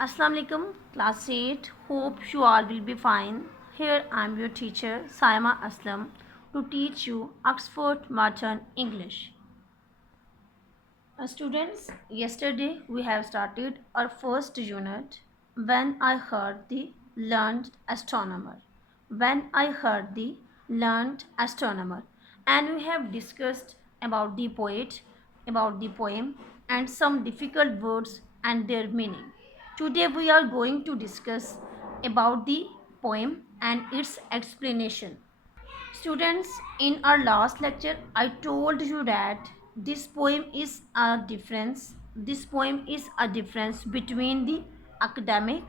Assalamu alaikum, class 8. Hope you all will be fine. Here I am your teacher Saima Aslam to teach you Oxford Martin English. Students, yesterday we have started our first unit when I heard the learned astronomer. When I heard the learned astronomer, and we have discussed about the poet, about the poem, and some difficult words and their meaning. Today we are going to discuss about the poem and its explanation. Students, in our last lecture, I told you that this poem is a difference between the academic,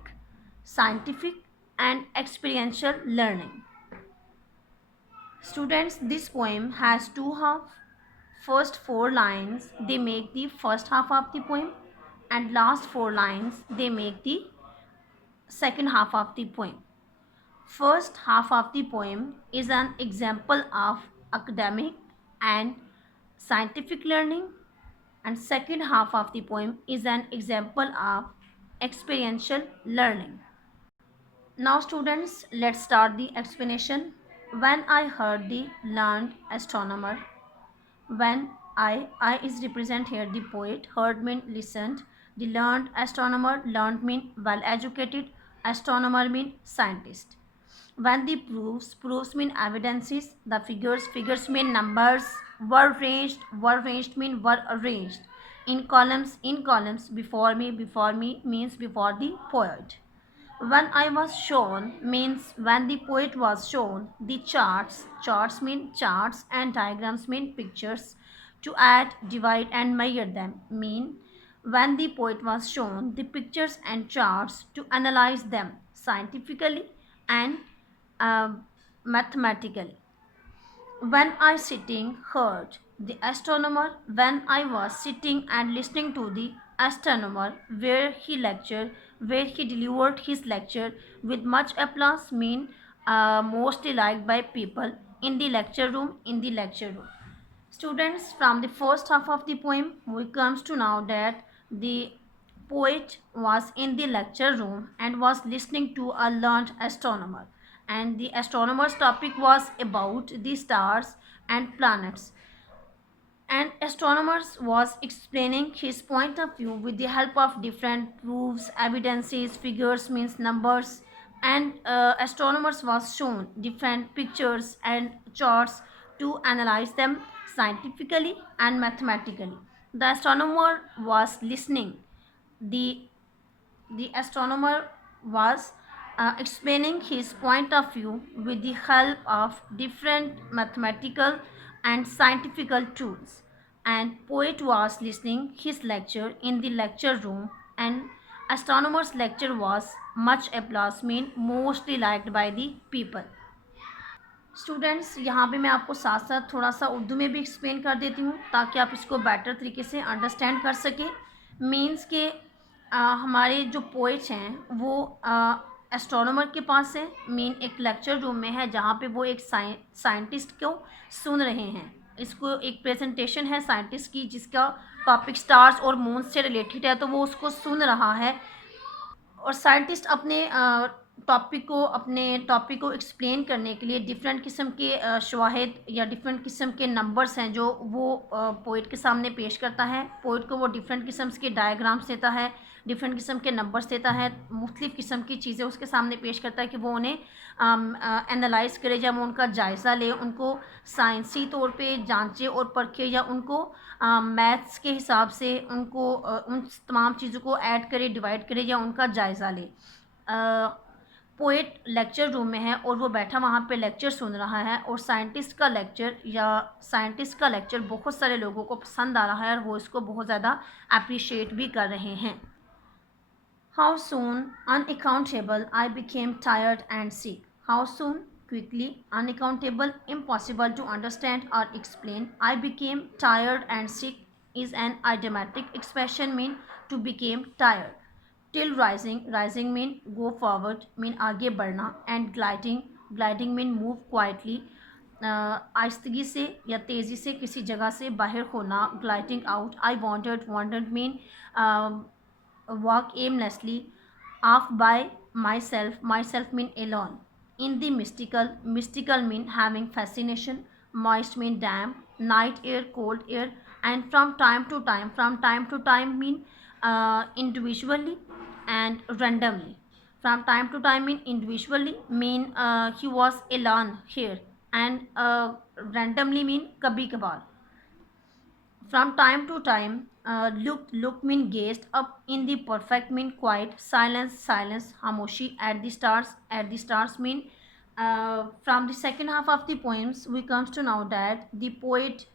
scientific and experiential learning. Students, this poem has two halves. First four lines, they make the first half of the poem, and last four lines, they make the second half of the poem. First half of the poem is an example of academic and scientific learning, and second half of the poem is an example of experiential learning. Now students, let's start the explanation. When I heard the learned astronomer, when I is represent here the poet, heard mean listened, the learned astronomer, learned mean well educated, astronomer mean scientist. When the proofs mean evidences, the figures mean numbers, were ranged mean were arranged in columns, before me means before the poet. When I was shown means when the poet was shown the charts mean charts, and diagrams mean pictures. To add, divide and measure them mean when the poet was shown the pictures and charts to analyze them scientifically and uh, mathematically. When I sitting heard the astronomer, when I was sitting and listening to the astronomer where he delivered his lecture with much applause mean mostly liked by people in the lecture room. Students, from the first half of the poem, we comes to know that the poet was in the lecture room and was listening to a learned astronomer, and the astronomer's topic was about the stars and planets, and astronomers was explaining his point of view with the help of different proofs, evidences, figures means numbers, and astronomers was shown different pictures and charts to analyze them scientifically and mathematically. The astronomer was listening. The the astronomer was explaining his point of view with the help of different mathematical and scientific tools, and poet was listening his lecture in the lecture room, and astronomer's lecture was much applause mean mostly liked by the people. Students, यहाँ पे मैं आपको साथ साथ थोड़ा सा उर्दू में भी एक्सप्लेन कर देती हूँ ताकि आप इसको बेटर तरीके से अंडरस्टैंड कर सकें। मीन्स के हमारे जो पोइट्स हैं वो एस्ट्रोनॉमर के पास है, मीन एक लेक्चर रूम में है जहाँ पे वो एक साइंटिस्ट को सुन रहे हैं। इसको एक प्रेजेंटेशन है साइंटिस्ट की जिसका टॉपिक स्टार्स और मून से रिलेटेड है, तो वो उसको सुन रहा है और साइंटिस्ट अपने टॉपिक को एक्सप्लेन करने के लिए डिफरेंट किस्म के शवाहिद या डिफरेंट किस्म के नंबर्स हैं जो वो पोइट के सामने पेश करता है। पोइट को वो डिफरेंट किस्म के डायग्राम्स देता है, डिफरेंट किस्म के नंबर्स देता है, मुख्तलिफ़ किस्म की चीज़ें उसके सामने पेश करता है कि वो उन्हें एनालाइज करे या वो उनका जायज़ा ले, उनको साइंसी तौर पे जांचे और परखे, या उनको मैथ्स के हिसाब से उनको उन तमाम चीज़ों को ऐड करे, डिवाइड करे या उनका जायज़ा ले। पोएट लेक्चर रूम में है और वो बैठा वहाँ पे लेक्चर सुन रहा है, और साइंटिस्ट का लेक्चर बहुत सारे लोगों को पसंद आ रहा है और वो इसको बहुत ज़्यादा अप्रिशिएट भी कर रहे हैं। How soon unaccountable I became tired and sick. How soon quickly, unaccountable, impossible to understand or explain. I became tired and sick is an idiomatic expression mean to become tired. Till rising mean go forward mean आगे बढ़ना, and gliding mean move quietly, आहिस्तगी से या तेज़ी से किसी जगह से बाहर होना, gliding out. I wandered mean walk aimlessly, Off by myself, myself mean alone. In the mystical, mystical mean having fascination. Moist mean damp. Night air, cold air. And from time to time mean individually and randomly. From time to time mean individually mean he was alone here, and randomly mean kabhi kabhar. From time to time, look mean gazed up in the perfect mean quiet, silence, hamoshi at the stars mean from the second half of the poems we comes to know that the poet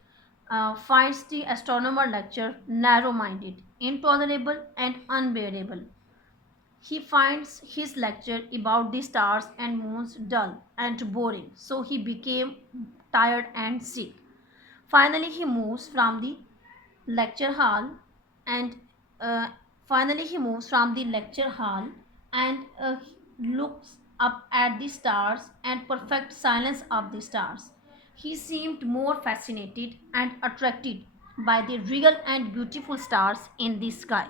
finds the astronomer lecture narrow-minded, intolerable and unbearable. He finds his lecture about the stars and moons dull and boring, so he became tired and sick. Finally, he moves from the lecture hall and uh, looks up at the stars and perfect silence of the stars. He seemed more fascinated and attracted by the real and beautiful stars in the sky.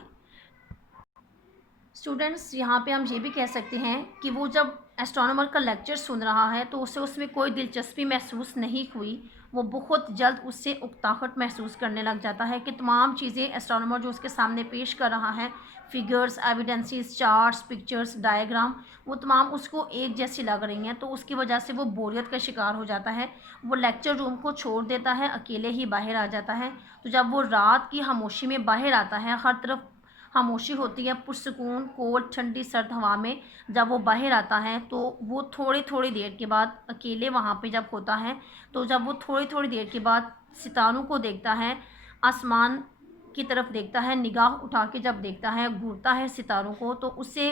Students, यहाँ पे हम ये भी कह सकते हैं कि वो जब एस्ट्रोनॉमर का लेक्चर सुन रहा है तो उसे उसमें कोई दिलचस्पी महसूस नहीं हुई। वो बहुत जल्द उससे उकताहट महसूस करने लग जाता है कि तमाम चीज़ें एस्ट्रोनॉमर जो उसके सामने पेश कर रहा है, figures, evidences, charts, pictures, diagram, वो तमाम उसको एक जैसी लग रही हैं। तो उसकी वजह से वो बोरियत का शिकार हो जाता है। वो लेक्चर रूम को छोड़ देता है, अकेले ही बाहर आ जाता है। तो जब वो रात की खामोशी में बाहर आता है, हर तरफ खामोशी होती है, पुरसकून कोल्ड ठंडी सर्द हवा में जब वो बाहर आता है तो वो थोड़ी थोड़ी देर के बाद अकेले वहाँ पे जब होता है, तो जब वो थोड़ी थोड़ी देर के बाद सितारों को देखता है, आसमान की तरफ देखता है, निगाह उठा के जब देखता है, घूरता है सितारों को, तो उससे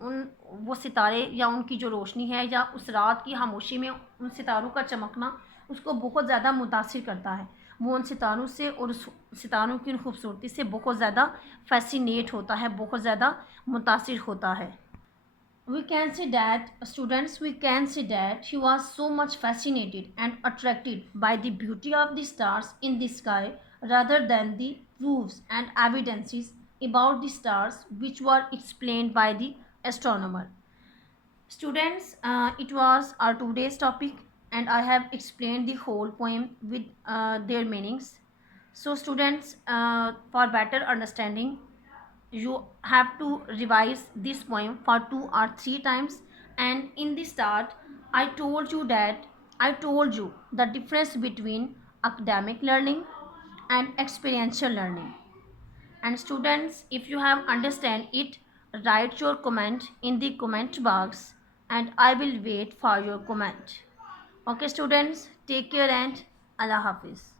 उन वो सितारे या उनकी जो रोशनी है या उस रात की खामोशी में उन सितारों का चमकना उसको बहुत ज़्यादा मुतासिर करता है। वो उन सितारों से और उस सितारों की उन खूबसूरती से बहुत ज़्यादा फैसिनेट होता है, बहुत ज़्यादा मुतासिर होता है। We can see that, students, we can see that he was so much fascinated and attracted by the beauty of the stars in the sky rather than the proofs and evidences about the stars which were explained by the astronomer. Students, it was our today's topic and I have explained the whole poem with their meanings. So students, for better understanding, you have to revise this poem for 2 or 3 times. And in the start, I told you the difference between academic learning and experiential learning. And students, if you have understand it, write your comment in the comment box and I will wait for your comment. Okay students, take care and Allah Hafiz.